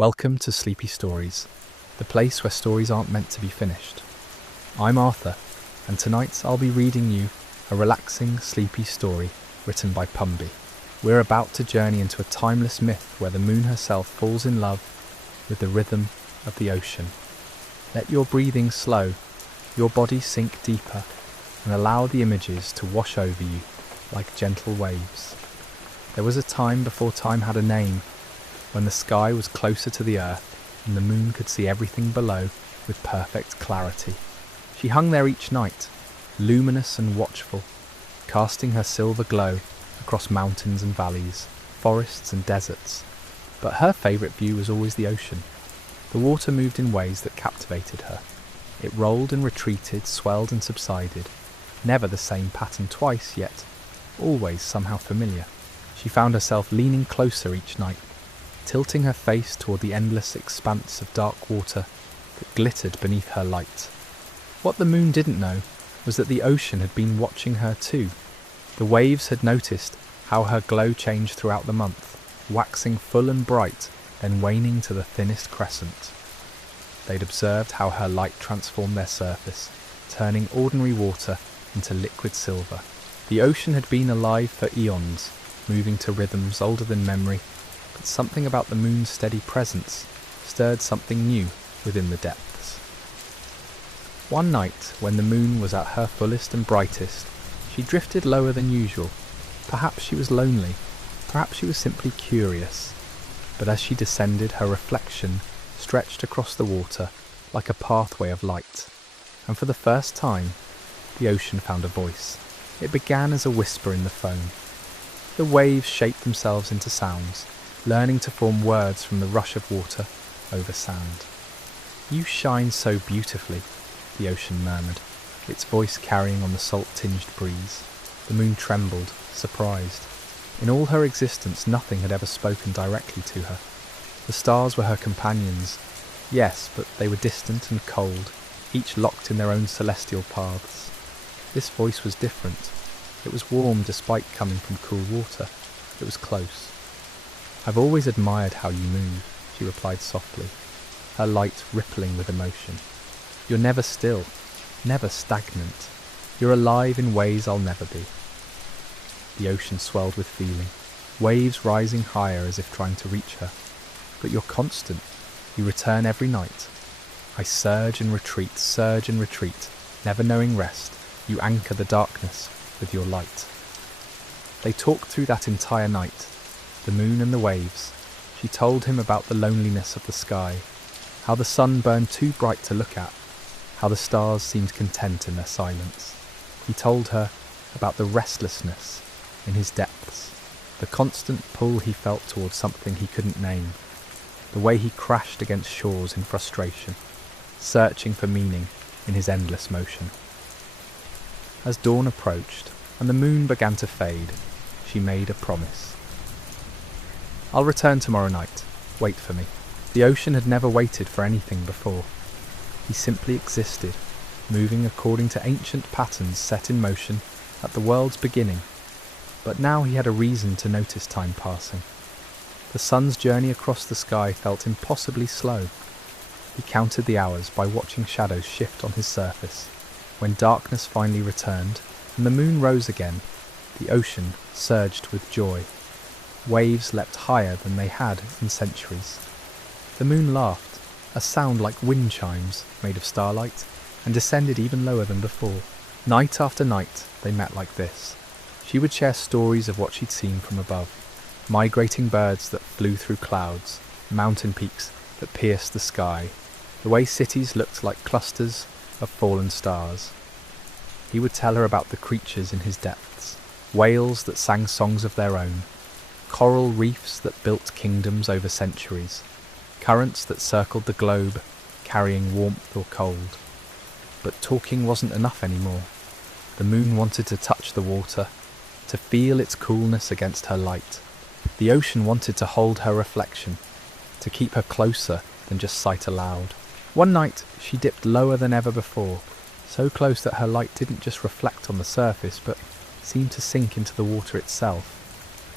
Welcome to Sleepy Stories, the place where stories aren't meant to be finished. I'm Arthur, and tonight I'll be reading you a relaxing, sleepy story written by Pumby. We're about to journey into a timeless myth where the moon herself falls in love with the rhythm of the ocean. Let your breathing slow, your body sink deeper, and allow the images to wash over you like gentle waves. There was a time before time had a name, when the sky was closer to the earth and the moon could see everything below with perfect clarity. She hung there each night, luminous and watchful, casting her silver glow across mountains and valleys, forests and deserts. But her favourite view was always the ocean. The water moved in ways that captivated her. It rolled and retreated, swelled and subsided, never the same pattern twice, yet always somehow familiar. She found herself leaning closer each night, tilting her face toward the endless expanse of dark water that glittered beneath her light. What the moon didn't know was that the ocean had been watching her too. The waves had noticed how her glow changed throughout the month, waxing full and bright, then waning to the thinnest crescent. They'd observed how her light transformed their surface, turning ordinary water into liquid silver. The ocean had been alive for eons, moving to rhythms older than memory, but something about the moon's steady presence stirred something new within the depths. One night, when the moon was at her fullest and brightest, she drifted lower than usual. Perhaps she was lonely, perhaps she was simply curious. But as she descended, her reflection stretched across the water like a pathway of light. And for the first time, the ocean found a voice. It began as a whisper in the foam. The waves shaped themselves into sounds, learning to form words from the rush of water over sand. "You shine so beautifully," the ocean murmured, its voice carrying on the salt-tinged breeze. The moon trembled, surprised. In all her existence, nothing had ever spoken directly to her. The stars were her companions, yes, but they were distant and cold, each locked in their own celestial paths. This voice was different. It was warm despite coming from cool water. It was close. "I've always admired how you move," she replied softly, her light rippling with emotion. "You're never still, never stagnant. You're alive in ways I'll never be." The ocean swelled with feeling, waves rising higher as if trying to reach her. "But you're constant. You return every night. I surge and retreat, never knowing rest. You anchor the darkness with your light." They talked through that entire night, the moon and the waves. She told him about the loneliness of the sky, how the sun burned too bright to look at, how the stars seemed content in their silence. He told her about the restlessness in his depths, the constant pull he felt towards something he couldn't name, the way he crashed against shores in frustration, searching for meaning in his endless motion. As dawn approached and the moon began to fade, she made a promise. "I'll return tomorrow night. Wait for me." The ocean had never waited for anything before. He simply existed, moving according to ancient patterns set in motion at the world's beginning. But now he had a reason to notice time passing. The sun's journey across the sky felt impossibly slow. He counted the hours by watching shadows shift on his surface. When darkness finally returned and the moon rose again, the ocean surged with joy. Waves leapt higher than they had in centuries. The moon laughed, a sound like wind chimes made of starlight, and descended even lower than before. Night after night they met like this. She would share stories of what she'd seen from above. Migrating birds that flew through clouds, mountain peaks that pierced the sky, the way cities looked like clusters of fallen stars. He would tell her about the creatures in his depths, whales that sang songs of their own, coral reefs that built kingdoms over centuries, currents that circled the globe, carrying warmth or cold. But talking wasn't enough anymore. The moon wanted to touch the water, to feel its coolness against her light. The ocean wanted to hold her reflection, to keep her closer than just sight aloud. One night she dipped lower than ever before, so close that her light didn't just reflect on the surface but seemed to sink into the water itself.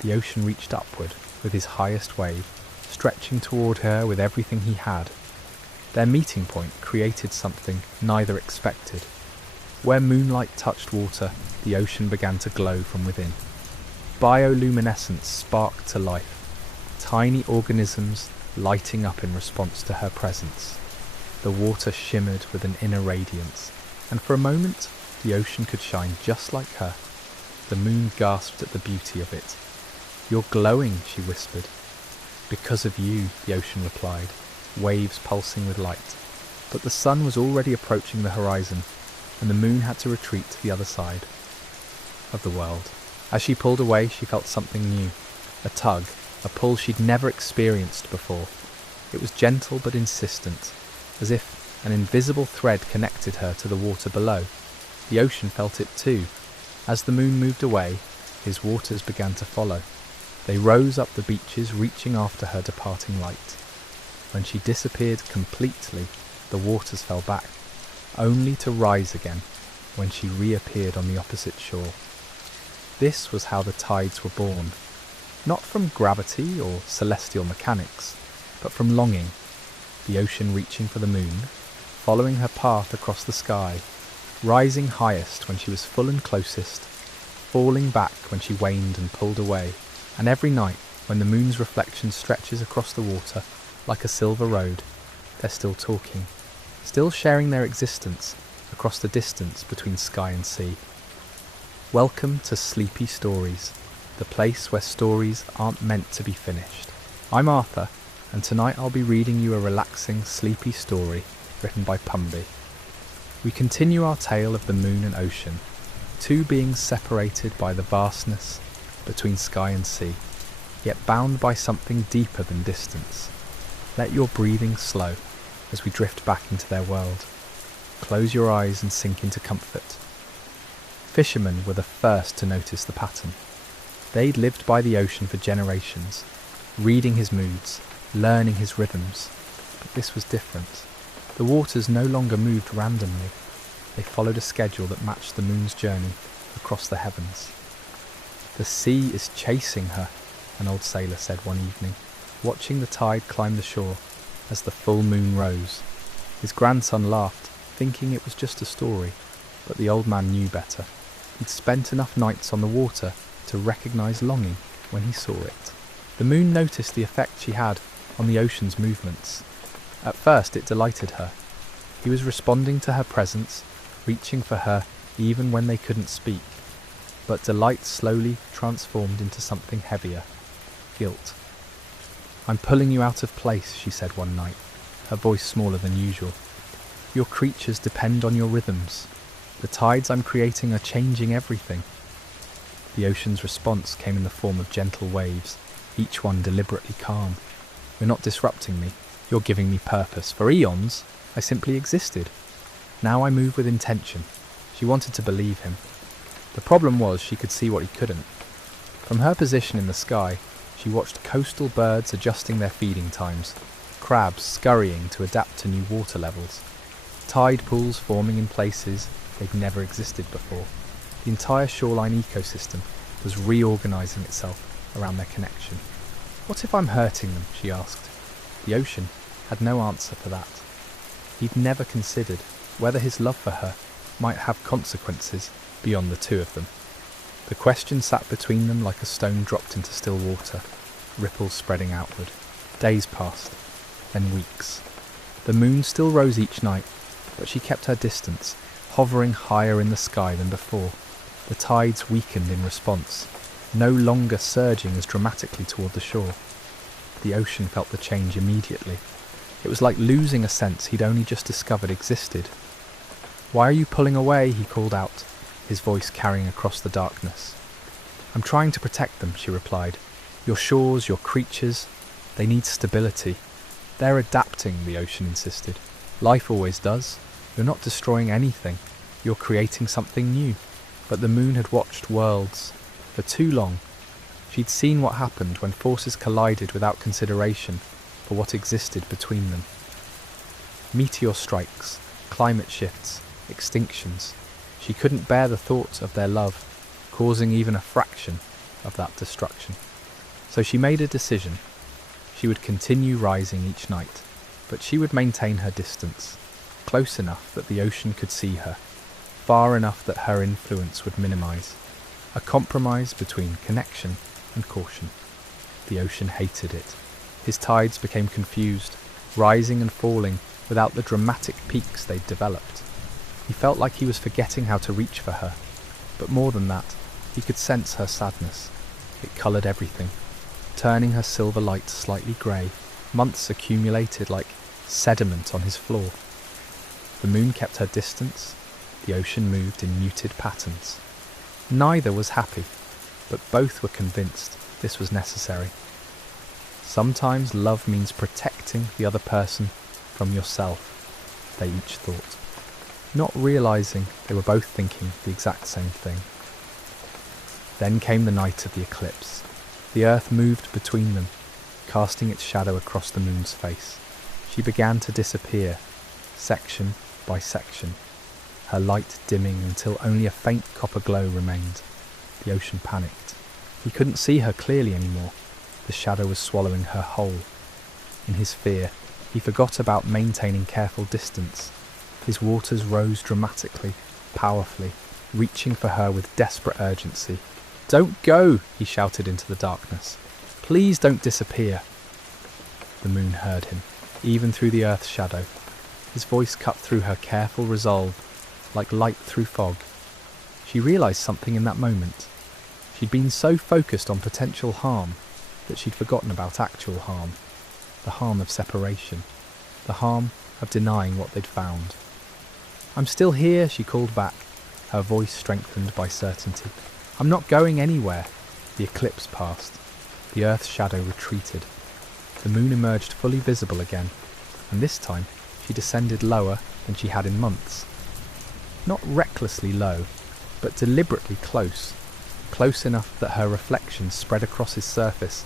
The ocean reached upward with his highest wave, stretching toward her with everything he had. Their meeting point created something neither expected. Where moonlight touched water, the ocean began to glow from within. Bioluminescence sparked to life, tiny organisms lighting up in response to her presence. The water shimmered with an inner radiance, and for a moment the ocean could shine just like her. The moon gasped at the beauty of it. "You're glowing," she whispered. "Because of you," the ocean replied, waves pulsing with light. But the sun was already approaching the horizon, and the moon had to retreat to the other side of the world. As she pulled away, she felt something new, a tug, a pull she'd never experienced before. It was gentle but insistent, as if an invisible thread connected her to the water below. The ocean felt it too. As the moon moved away, his waters began to follow. They rose up the beaches, reaching after her departing light. When she disappeared completely, the waters fell back, only to rise again when she reappeared on the opposite shore. This was how the tides were born, not from gravity or celestial mechanics, but from longing, the ocean reaching for the moon, following her path across the sky, rising highest when she was full and closest, falling back when she waned and pulled away, and every night when the moon's reflection stretches across the water like a silver road, they're still talking, still sharing their existence across the distance between sky and sea. Welcome to Sleepy Stories, the place where stories aren't meant to be finished. I'm Arthur, and tonight I'll be reading you a relaxing, sleepy story written by Pumby. We continue our tale of the moon and ocean, two beings separated by the vastness between sky and sea, yet bound by something deeper than distance. Let your breathing slow as we drift back into their world. Close your eyes and sink into comfort. Fishermen were the first to notice the pattern. They'd lived by the ocean for generations, reading his moods, learning his rhythms. But this was different. The waters no longer moved randomly. They followed a schedule that matched the moon's journey across the heavens. "The sea is chasing her," an old sailor said one evening, watching the tide climb the shore as the full moon rose. His grandson laughed, thinking it was just a story, but the old man knew better. He'd spent enough nights on the water to recognise longing when he saw it. The moon noticed the effect she had on the ocean's movements. At first it delighted her. He was responding to her presence, reaching for her even when they couldn't speak. But delight slowly transformed into something heavier, guilt. "I'm pulling you out of place," she said one night, her voice smaller than usual. "Your creatures depend on your rhythms. The tides I'm creating are changing everything." The ocean's response came in the form of gentle waves, each one deliberately calm. "You're not disrupting me. You're giving me purpose. For eons, I simply existed. Now I move with intention." She wanted to believe him. The problem was she could see what he couldn't. From her position in the sky, she watched coastal birds adjusting their feeding times, crabs scurrying to adapt to new water levels, tide pools forming in places they'd never existed before. The entire shoreline ecosystem was reorganising itself around their connection. "What if I'm hurting them?" she asked. The ocean had no answer for that. He'd never considered whether his love for her might have consequences beyond the two of them. The question sat between them like a stone dropped into still water, ripples spreading outward. Days passed, then weeks. The moon still rose each night, but she kept her distance, hovering higher in the sky than before. The tides weakened in response, no longer surging as dramatically toward the shore. The ocean felt the change immediately. It was like losing a sense he'd only just discovered existed. "Why are you pulling away?" he called out, his voice carrying across the darkness. "I'm trying to protect them," she replied. "Your shores, your creatures, they need stability." "They're adapting," the ocean insisted. "Life always does. You're not destroying anything. You're creating something new." But the moon had watched worlds for too long. She'd seen what happened when forces collided without consideration for what existed between them. Meteor strikes, climate shifts, extinctions. She couldn't bear the thought of their love, causing even a fraction of that destruction. So she made a decision. She would continue rising each night, but she would maintain her distance, close enough that the ocean could see her, far enough that her influence would minimize. A compromise between connection and caution. The ocean hated it. His tides became confused, rising and falling without the dramatic peaks they'd developed. He felt like he was forgetting how to reach for her, but more than that, he could sense her sadness. It coloured everything, turning her silver light slightly grey. Months accumulated like sediment on his floor. The moon kept her distance, the ocean moved in muted patterns. Neither was happy, but both were convinced this was necessary. Sometimes love means protecting the other person from yourself, they each thought, not realising they were both thinking the exact same thing. Then came the night of the eclipse. The earth moved between them, casting its shadow across the moon's face. She began to disappear, section by section, her light dimming until only a faint copper glow remained. The ocean panicked. He couldn't see her clearly anymore. The shadow was swallowing her whole. In his fear, he forgot about maintaining careful distance. His waters rose dramatically, powerfully, reaching for her with desperate urgency. "Don't go!" he shouted into the darkness. "Please don't disappear." The moon heard him, even through the earth's shadow. His voice cut through her careful resolve, like light through fog. She realised something in that moment. She'd been so focused on potential harm that she'd forgotten about actual harm. The harm of separation. The harm of denying what they'd found. "I'm still here," she called back, her voice strengthened by certainty. "I'm not going anywhere." The eclipse passed. The earth's shadow retreated. The moon emerged fully visible again, and this time she descended lower than she had in months. Not recklessly low, but deliberately close, close enough that her reflection spread across his surface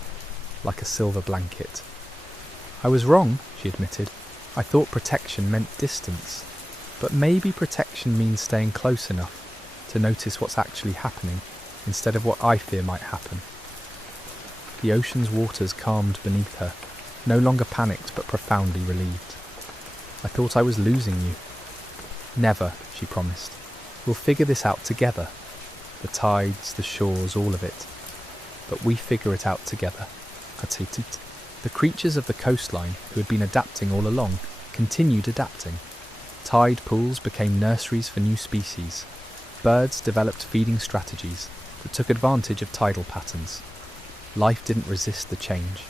like a silver blanket. "I was wrong," she admitted. "I thought protection meant distance, but maybe protection means staying close enough to notice what's actually happening instead of what I fear might happen." The ocean's waters calmed beneath her, no longer panicked but profoundly relieved. "I thought I was losing you." "Never," she promised. "We'll figure this out together. The tides, the shores, all of it. But we figure it out together." The creatures of the coastline, who had been adapting all along, continued adapting. Tide pools became nurseries for new species. Birds developed feeding strategies that took advantage of tidal patterns. Life didn't resist the change.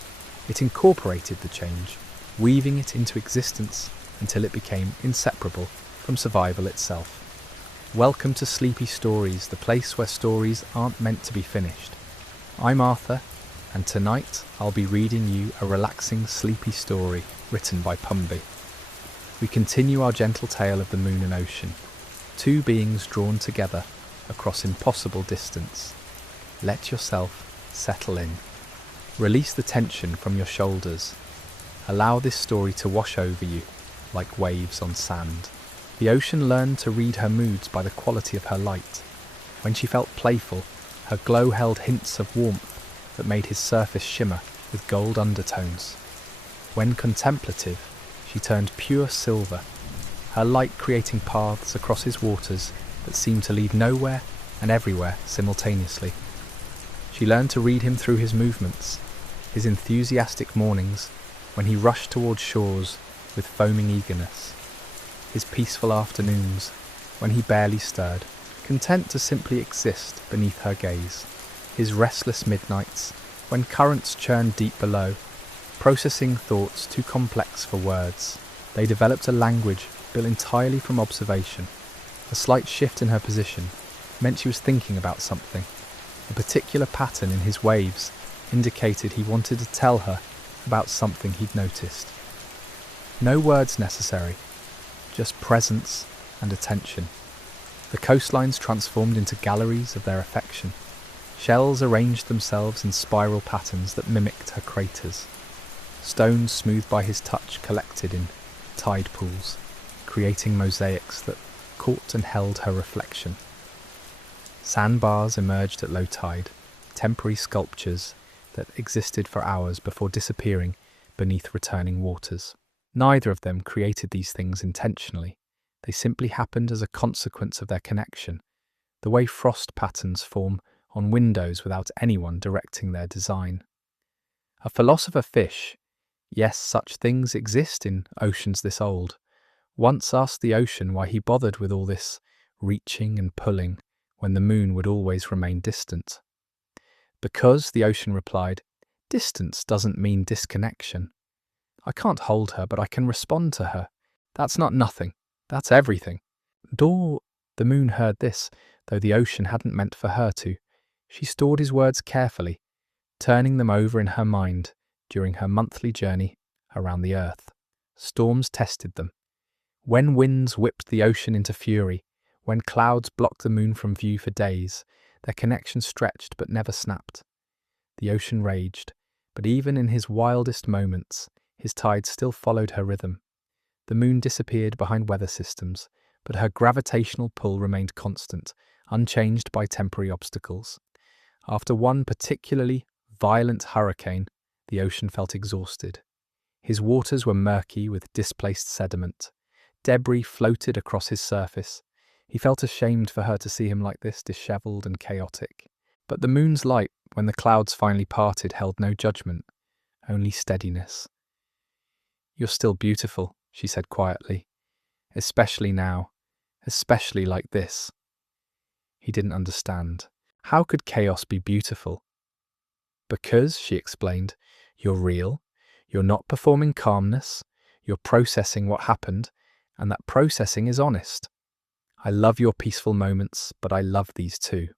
It incorporated the change, weaving it into existence until it became inseparable from survival itself. Welcome to Sleepy Stories, the place where stories aren't meant to be finished. I'm Arthur, and tonight I'll be reading you a relaxing, sleepy story written by Pumby. We continue our gentle tale of the moon and ocean, two beings drawn together across impossible distance. Let yourself settle in. Release the tension from your shoulders. Allow this story to wash over you like waves on sand. The ocean learned to read her moods by the quality of her light. When she felt playful, her glow held hints of warmth that made his surface shimmer with gold undertones. When contemplative, she turned pure silver, her light creating paths across his waters that seemed to lead nowhere and everywhere simultaneously. She learned to read him through his movements, his enthusiastic mornings when he rushed towards shores with foaming eagerness, his peaceful afternoons when he barely stirred, content to simply exist beneath her gaze, his restless midnights when currents churned deep below, processing thoughts too complex for words. They developed a language built entirely from observation. A slight shift in her position meant she was thinking about something. A particular pattern in his waves indicated he wanted to tell her about something he'd noticed. No words necessary, just presence and attention. The coastlines transformed into galleries of their affection. Shells arranged themselves in spiral patterns that mimicked her craters. Stones smoothed by his touch collected in tide pools, creating mosaics that caught and held her reflection. Sandbars emerged at low tide, temporary sculptures that existed for hours before disappearing beneath returning waters. Neither of them created these things intentionally. They simply happened as a consequence of their connection, the way frost patterns form on windows without anyone directing their design. A philosopher fish, yes, such things exist in oceans this old, once asked the ocean why he bothered with all this reaching and pulling when the moon would always remain distant. Because, the ocean replied, distance doesn't mean disconnection. I can't hold her, but I can respond to her. That's not nothing. That's everything. The moon heard this, though the ocean hadn't meant for her to. She stored his words carefully, turning them over in her mind during her monthly journey around the earth. Storms tested them. When winds whipped the ocean into fury, when clouds blocked the moon from view for days, their connection stretched but never snapped. The ocean raged, but even in his wildest moments, his tides still followed her rhythm. The moon disappeared behind weather systems, but her gravitational pull remained constant, unchanged by temporary obstacles. After one particularly violent hurricane, the ocean felt exhausted. His waters were murky with displaced sediment. Debris floated across his surface. He felt ashamed for her to see him like this, dishevelled and chaotic. But the moon's light, when the clouds finally parted, held no judgment, only steadiness. "You're still beautiful," she said quietly. "Especially now. Especially like this." He didn't understand. How could chaos be beautiful? "Because," she explained, "you're real. You're not performing calmness. You're processing what happened, and that processing is honest. I love your peaceful moments, but I love these too.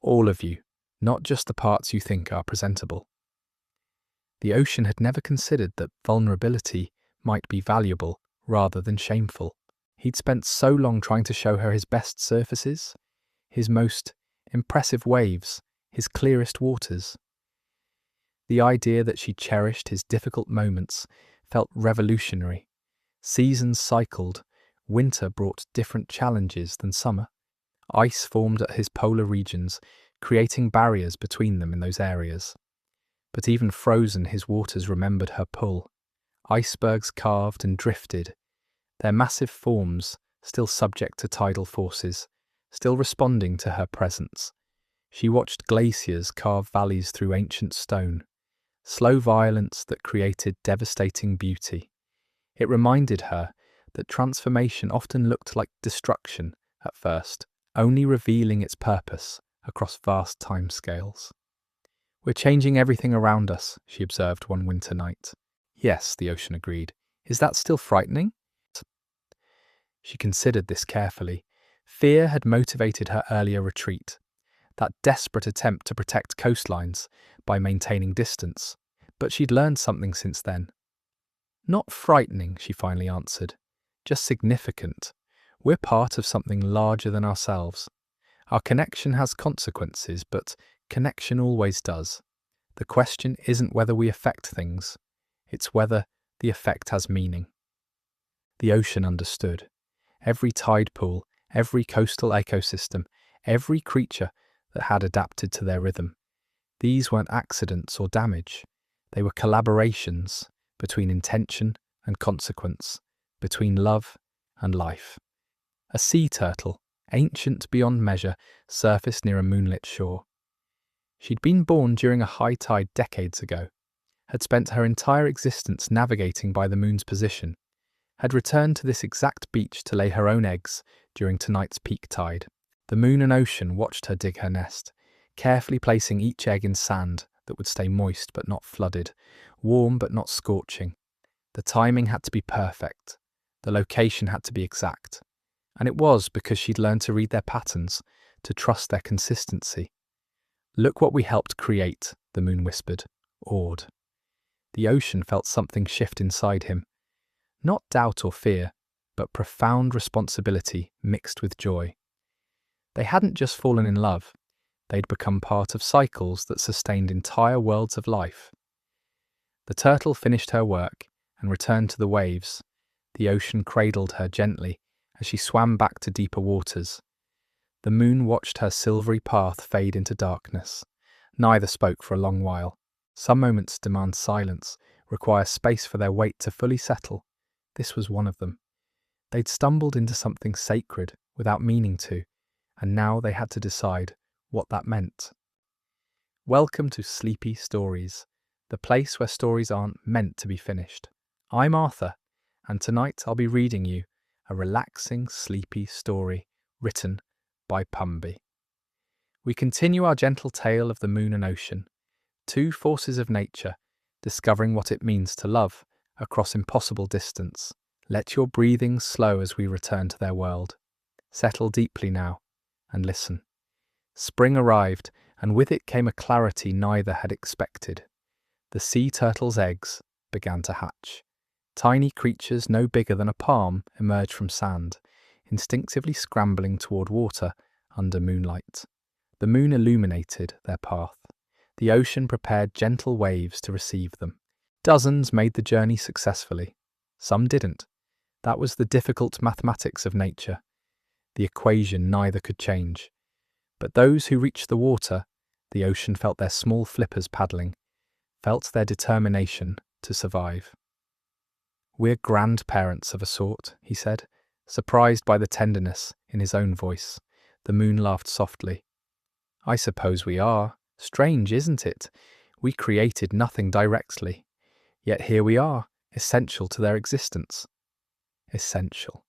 All of you, not just the parts you think are presentable." The ocean had never considered that vulnerability might be valuable rather than shameful. He'd spent so long trying to show her his best surfaces, his most impressive waves, his clearest waters. The idea that she cherished his difficult moments felt revolutionary. Seasons cycled. Winter brought different challenges than summer. Ice formed at his polar regions, creating barriers between them in those areas. But even frozen, his waters remembered her pull. Icebergs carved and drifted, their massive forms still subject to tidal forces, still responding to her presence. She watched glaciers carve valleys through ancient stone, slow violence that created devastating beauty. It reminded her that transformation often looked like destruction at first, only revealing its purpose across vast timescales. "We're changing everything around us," she observed one winter night. "Yes," the ocean agreed. "Is that still frightening?" She considered this carefully. Fear had motivated her earlier retreat, that desperate attempt to protect coastlines by maintaining distance. But she'd learned something since then. "Not frightening," she finally answered, "just significant. We're part of something larger than ourselves. Our connection has consequences, but connection always does. The question isn't whether we affect things, it's whether the effect has meaning." The ocean understood. Every tide pool, every coastal ecosystem, every creature that had adapted to their rhythm. These weren't accidents or damage. They were collaborations between intention and consequence, between love and life. A sea turtle, ancient beyond measure, surfaced near a moonlit shore. She'd been born during a high tide decades ago, had spent her entire existence navigating by the moon's position, had returned to this exact beach to lay her own eggs during tonight's peak tide. The moon and ocean watched her dig her nest, carefully placing each egg in sand that would stay moist but not flooded, warm but not scorching. The timing had to be perfect. The location had to be exact. And it was because she'd learned to read their patterns, to trust their consistency. "Look what we helped create," the moon whispered, awed. The ocean felt something shift inside him. Not doubt or fear, but profound responsibility mixed with joy. They hadn't just fallen in love, they'd become part of cycles that sustained entire worlds of life. The turtle finished her work and returned to the waves. The ocean cradled her gently as she swam back to deeper waters. The moon watched her silvery path fade into darkness. Neither spoke for a long while. Some moments demand silence, require space for their weight to fully settle. This was one of them. They'd stumbled into something sacred without meaning to, and now they had to decide what that meant. Welcome to Sleepy Stories, the place where stories aren't meant to be finished. I'm Arthur, and tonight I'll be reading you a relaxing, sleepy story written by Pumby. We continue our gentle tale of the moon and ocean, two forces of nature, discovering what it means to love across impossible distance. Let your breathing slow as we return to their world. Settle deeply now and listen. Spring arrived, and with it came a clarity neither had expected. The sea turtle's eggs began to hatch. Tiny creatures no bigger than a palm emerged from sand, instinctively scrambling toward water under moonlight. The moon illuminated their path. The ocean prepared gentle waves to receive them. Dozens made the journey successfully. Some didn't. That was the difficult mathematics of nature. The equation neither could change. But those who reached the water, the ocean felt their small flippers paddling, felt their determination to survive. "We're grandparents of a sort," he said, surprised by the tenderness in his own voice. The moon laughed softly. "I suppose we are. Strange, isn't it? We created nothing directly. Yet here we are, essential to their existence." Essential.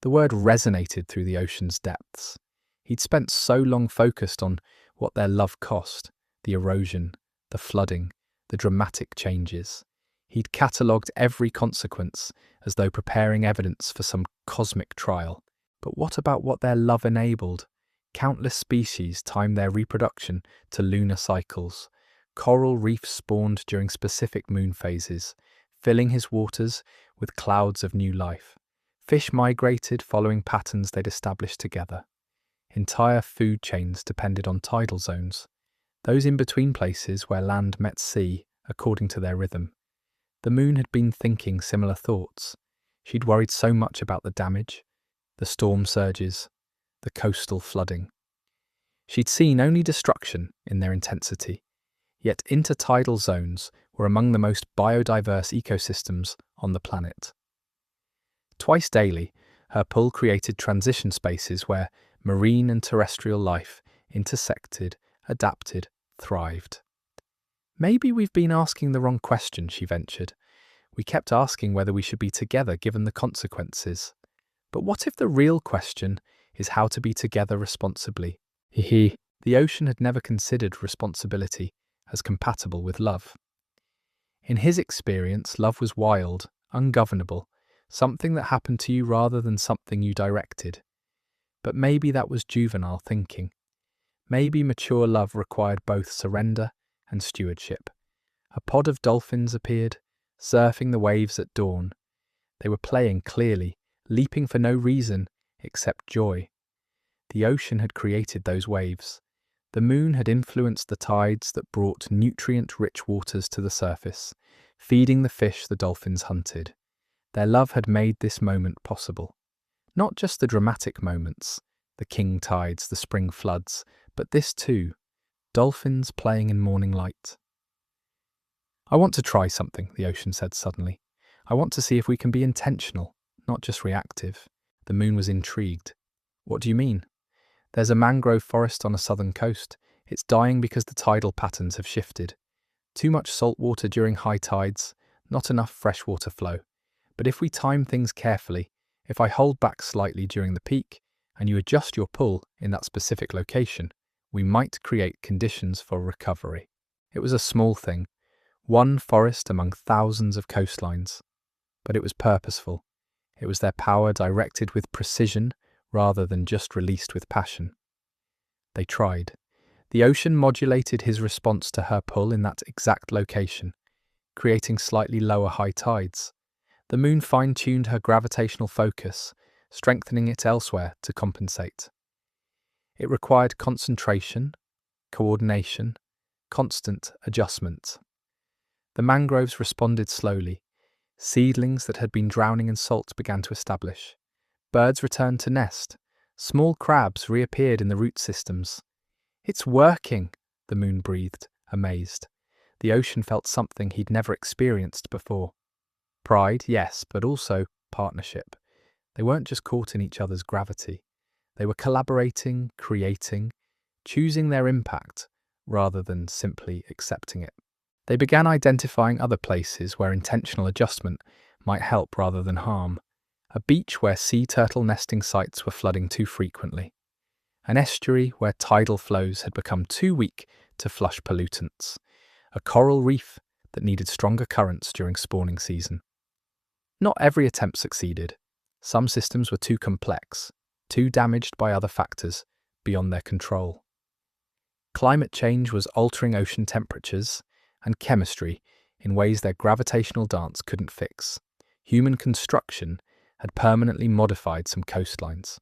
The word resonated through the ocean's depths. He'd spent so long focused on what their love cost, the erosion, the flooding, the dramatic changes. He'd catalogued every consequence as though preparing evidence for some cosmic trial. But what about what their love enabled? Countless species timed their reproduction to lunar cycles. Coral reefs spawned during specific moon phases, filling his waters with clouds of new life. Fish migrated following patterns they'd established together. Entire food chains depended on tidal zones, those in-between places where land met sea according to their rhythm. The moon had been thinking similar thoughts. She'd worried so much about the damage, the storm surges, the coastal flooding. She'd seen only destruction in their intensity, yet intertidal zones were among the most biodiverse ecosystems on the planet. Twice daily, her pull created transition spaces where marine and terrestrial life intersected, adapted, thrived. "Maybe we've been asking the wrong question," she ventured. "We kept asking whether we should be together given the consequences. But what if the real question is how to be together responsibly?" The ocean had never considered responsibility as compatible with love. In his experience, love was wild, ungovernable, something that happened to you rather than something you directed. But maybe that was juvenile thinking. Maybe mature love required both surrender and stewardship. A pod of dolphins appeared, surfing the waves at dawn. They were playing clearly, leaping for no reason except joy. The ocean had created those waves. The moon had influenced the tides that brought nutrient-rich waters to the surface, feeding the fish the dolphins hunted. Their love had made this moment possible. Not just the dramatic moments, the king tides, the spring floods, but this too, dolphins playing in morning light. "I want to try something," the ocean said suddenly. "I want to see if we can be intentional, not just reactive." The moon was intrigued. "What do you mean?" "There's a mangrove forest on a southern coast. It's dying because the tidal patterns have shifted. Too much salt water during high tides, not enough freshwater flow. But if we time things carefully, if I hold back slightly during the peak, and you adjust your pull in that specific location, we might create conditions for recovery." It was a small thing, one forest among thousands of coastlines. But it was purposeful. It was their power directed with precision rather than just released with passion. They tried. The ocean modulated his response to her pull in that exact location, creating slightly lower high tides. The moon fine-tuned her gravitational focus, strengthening it elsewhere to compensate. It required concentration, coordination, constant adjustment. The mangroves responded slowly. Seedlings that had been drowning in salt began to establish. Birds returned to nest. Small crabs reappeared in the root systems. "It's working," the moon breathed, amazed. The ocean felt something he'd never experienced before. Pride, yes, but also partnership. They weren't just caught in each other's gravity. They were collaborating, creating, choosing their impact rather than simply accepting it. They began identifying other places where intentional adjustment might help rather than harm. A beach where sea turtle nesting sites were flooding too frequently. An estuary where tidal flows had become too weak to flush pollutants. A coral reef that needed stronger currents during spawning season. Not every attempt succeeded. Some systems were too complex, too damaged by other factors beyond their control. Climate change was altering ocean temperatures and chemistry in ways their gravitational dance couldn't fix. Human construction had permanently modified some coastlines,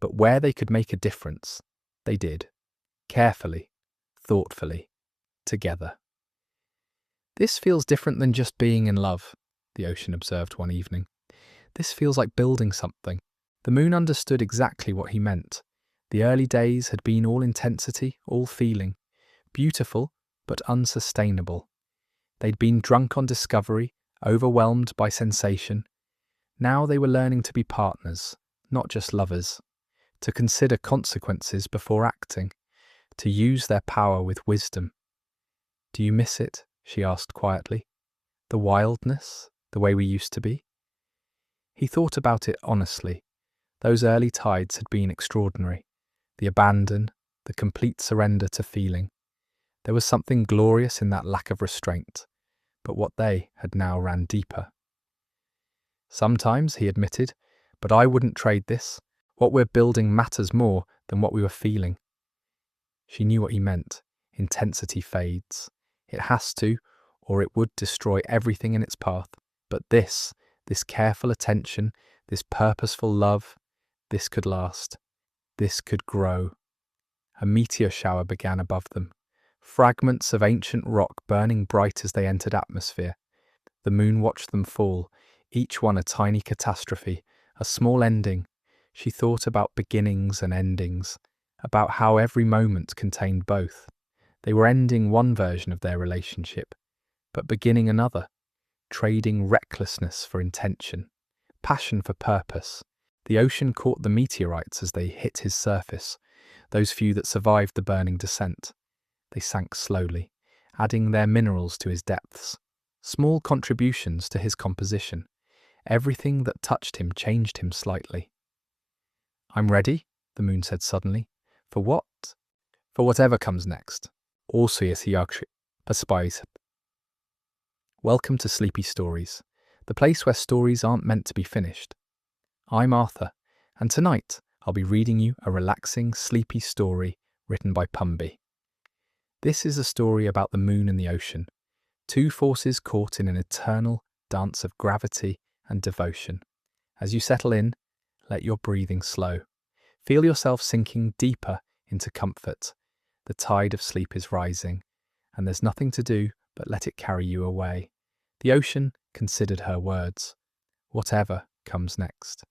but where they could make a difference, they did. Carefully, thoughtfully, together. "This feels different than just being in love," the ocean observed one evening. "This feels like building something." The moon understood exactly what he meant. The early days had been all intensity, all feeling. Beautiful, but unsustainable. They'd been drunk on discovery, overwhelmed by sensation. Now they were learning to be partners, not just lovers. To consider consequences before acting. To use their power with wisdom. "Do you miss it?" she asked quietly. "The wildness, the way we used to be?" He thought about it honestly. Those early tides had been extraordinary. The abandon, the complete surrender to feeling. There was something glorious in that lack of restraint, but what they had now ran deeper. "Sometimes," he admitted, "but I wouldn't trade this. What we're building matters more than what we were feeling." She knew what he meant. Intensity fades. It has to, or it would destroy everything in its path. But this careful attention, this purposeful love, this could last. This could grow. A meteor shower began above them. Fragments of ancient rock burning bright as they entered atmosphere. The moon watched them fall, each one a tiny catastrophe, a small ending. She thought about beginnings and endings, about how every moment contained both. They were ending one version of their relationship, but beginning another, trading recklessness for intention, passion for purpose. The ocean caught the meteorites as they hit his surface, those few that survived the burning descent. They sank slowly, adding their minerals to his depths, small contributions to his composition. Everything that touched him changed him slightly. "I'm ready," the moon said suddenly. "For what?" "For whatever comes next." Also, yes, he perspired. Welcome to Sleepy Stories, the place where stories aren't meant to be finished. I'm Arthur, and tonight I'll be reading you a relaxing, sleepy story written by Pumby. This is a story about the moon and the ocean, two forces caught in an eternal dance of gravity and devotion. As you settle in, let your breathing slow. Feel yourself sinking deeper into comfort. The tide of sleep is rising, and there's nothing to do but let it carry you away. The ocean considered her words. Whatever comes next.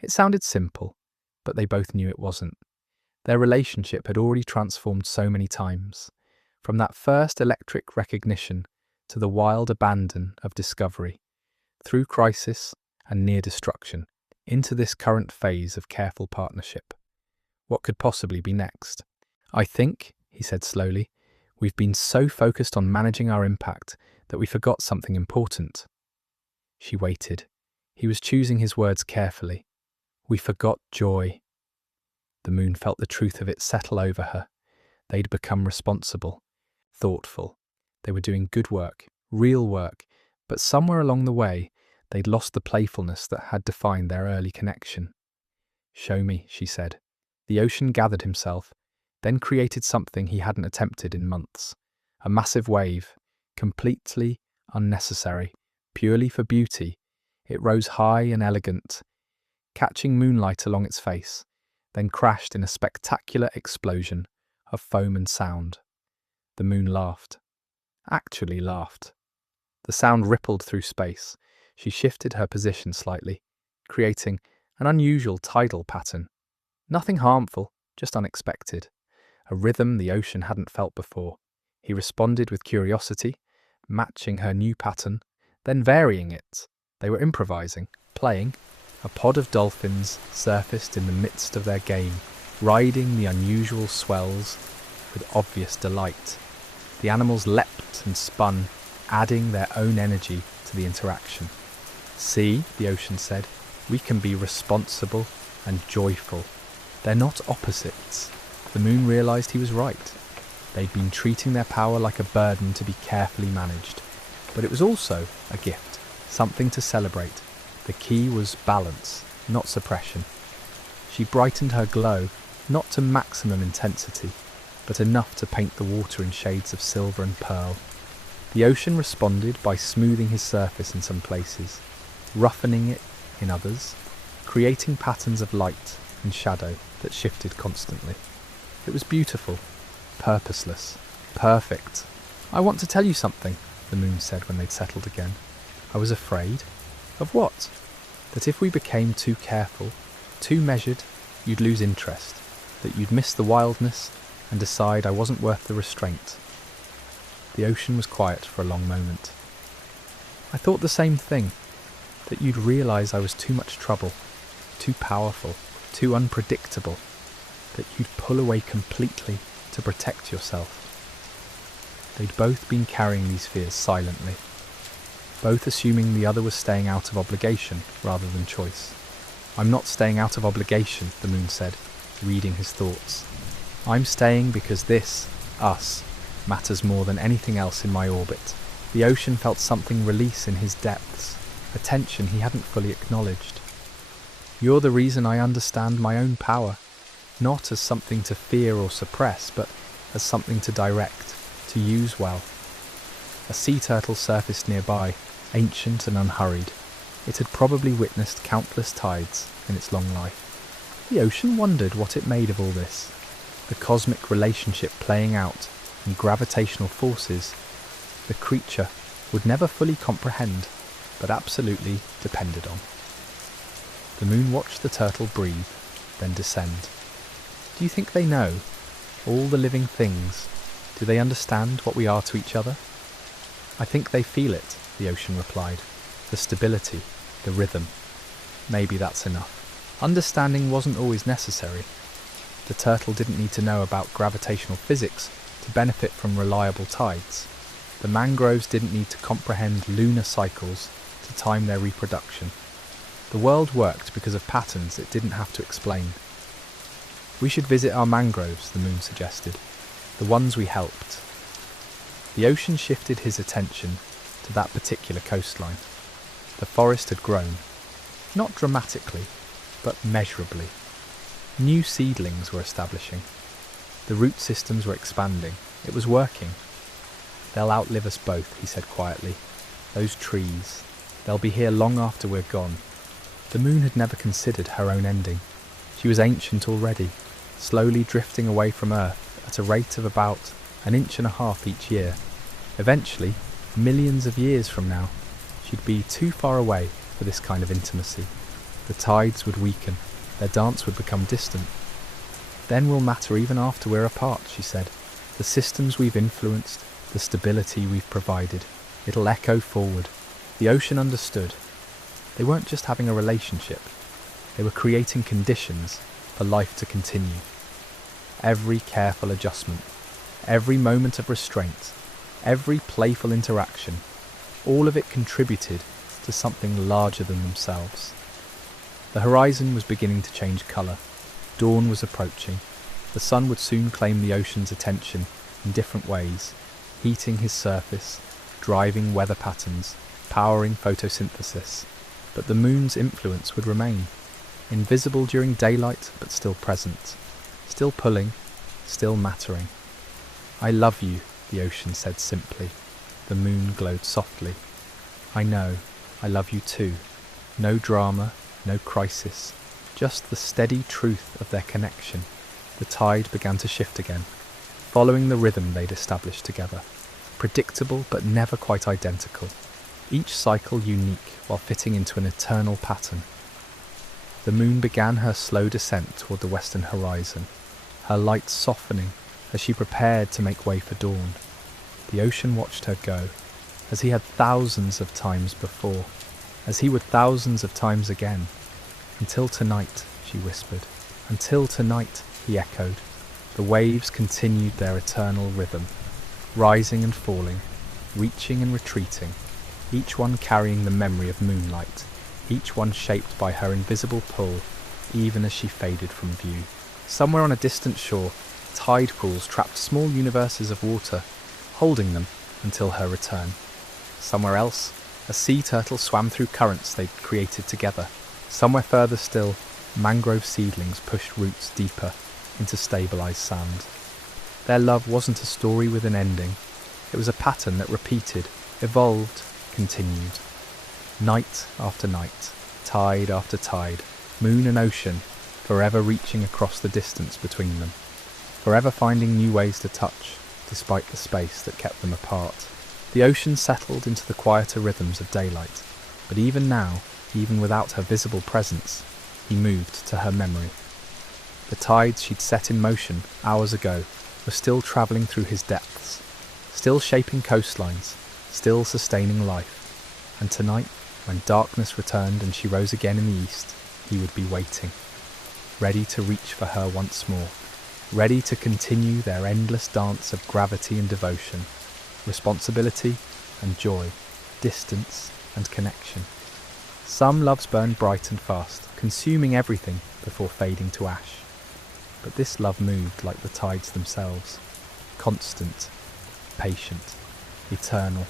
It sounded simple, but they both knew it wasn't. Their relationship had already transformed so many times, from that first electric recognition to the wild abandon of discovery, through crisis and near destruction, into this current phase of careful partnership. What could possibly be next? "I think," he said slowly, "we've been so focused on managing our impact that we forgot something important." She waited. He was choosing his words carefully. "We forgot joy." The moon felt the truth of it settle over her. They'd become responsible, thoughtful. They were doing good work, real work, but somewhere along the way, they'd lost the playfulness that had defined their early connection. "Show me," she said. The ocean gathered himself, then created something he hadn't attempted in months. A massive wave, completely unnecessary, purely for beauty. It rose high and elegant, catching moonlight along its face, then crashed in a spectacular explosion of foam and sound. The moon laughed. Actually laughed. The sound rippled through space. She shifted her position slightly, creating an unusual tidal pattern. Nothing harmful, just unexpected. A rhythm the ocean hadn't felt before. He responded with curiosity, matching her new pattern, then varying it. They were improvising, playing. A pod of dolphins surfaced in the midst of their game, riding the unusual swells with obvious delight. The animals leapt and spun, adding their own energy to the interaction. "See," the ocean said, "we can be responsible and joyful. They're not opposites." The moon realised he was right. They'd been treating their power like a burden to be carefully managed. But it was also a gift, something to celebrate. The key was balance, not suppression. She brightened her glow, not to maximum intensity, but enough to paint the water in shades of silver and pearl. The ocean responded by smoothing his surface in some places, roughening it in others, creating patterns of light and shadow that shifted constantly. It was beautiful, purposeless, perfect. "I want to tell you something," the moon said when they'd settled again. "I was afraid." "Of what?" "That if we became too careful, too measured, you'd lose interest, that you'd miss the wildness and decide I wasn't worth the restraint." The ocean was quiet for a long moment. "I thought the same thing, that you'd realise I was too much trouble, too powerful, too unpredictable, that you'd pull away completely to protect yourself." They'd both been carrying these fears silently, both assuming the other was staying out of obligation rather than choice. "I'm not staying out of obligation," the moon said, reading his thoughts. "I'm staying because this, us, matters more than anything else in my orbit." The ocean felt something release in his depths, a tension he hadn't fully acknowledged. "You're the reason I understand my own power, not as something to fear or suppress, but as something to direct, to use well." A sea turtle surfaced nearby, ancient and unhurried. It had probably witnessed countless tides in its long life. The ocean wondered what it made of all this, the cosmic relationship playing out and gravitational forces the creature would never fully comprehend, but absolutely depended on. The moon watched the turtle breathe, then descend. "Do you think they know? All the living things, do they understand what we are to each other?" "I think they feel it," the ocean replied. "The stability, the rhythm. Maybe that's enough." Understanding wasn't always necessary. The turtle didn't need to know about gravitational physics to benefit from reliable tides. The mangroves didn't need to comprehend lunar cycles to time their reproduction. The world worked because of patterns it didn't have to explain. "We should visit our mangroves," the moon suggested, "the ones we helped." The ocean shifted his attention to that particular coastline. The forest had grown, not dramatically, but measurably. New seedlings were establishing. The root systems were expanding. It was working. "They'll outlive us both," he said quietly. "Those trees, they'll be here long after we're gone." The moon had never considered her own ending. She was ancient already, slowly drifting away from Earth at a rate of about 1.5 inches each year. Eventually, millions of years from now, she'd be too far away for this kind of intimacy. The tides would weaken, their dance would become distant. "Then we'll matter even after we're apart," she said. "The systems we've influenced, the stability we've provided, it'll echo forward." The ocean understood. They weren't just having a relationship, they were creating conditions for life to continue. Every careful adjustment, every moment of restraint, every playful interaction, all of it contributed to something larger than themselves. The horizon was beginning to change colour. Dawn was approaching. The sun would soon claim the ocean's attention in different ways, heating his surface, driving weather patterns, powering photosynthesis. But the moon's influence would remain, invisible during daylight but still present, still pulling, still mattering. "I love you," the ocean said simply. The moon glowed softly. "I know, I love you too." No drama, no crisis, just the steady truth of their connection. The tide began to shift again, following the rhythm they'd established together. Predictable but never quite identical. Each cycle unique while fitting into an eternal pattern. The moon began her slow descent toward the western horizon, her light softening as she prepared to make way for dawn. The ocean watched her go, as he had thousands of times before, as he would thousands of times again. Until tonight, she whispered. Until tonight, he echoed. The waves continued their eternal rhythm, rising and falling, reaching and retreating, each one carrying the memory of moonlight, each one shaped by her invisible pull, even as she faded from view. Somewhere on a distant shore, tide pools trapped small universes of water, holding them until her return. Somewhere else, a sea turtle swam through currents they'd created together. Somewhere further still, mangrove seedlings pushed roots deeper into stabilized sand. Their love wasn't a story with an ending. It was a pattern that repeated, evolved, continued. Night after night, tide after tide, moon and ocean, forever reaching across the distance between them, forever finding new ways to touch, despite the space that kept them apart. The ocean settled into the quieter rhythms of daylight, but even now, even without her visible presence, he moved to her memory. The tides she'd set in motion hours ago were still travelling through his depths, still shaping coastlines, still sustaining life. And tonight, when darkness returned and she rose again in the east, he would be waiting, ready to reach for her once more, ready to continue their endless dance of gravity and devotion, responsibility and joy, distance and connection. Some loves burn bright and fast, consuming everything before fading to ash. But this love moved like the tides themselves, constant, patient, eternal,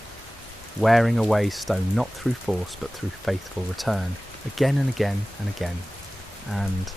wearing away stone not through force but through faithful return, again and again and again, and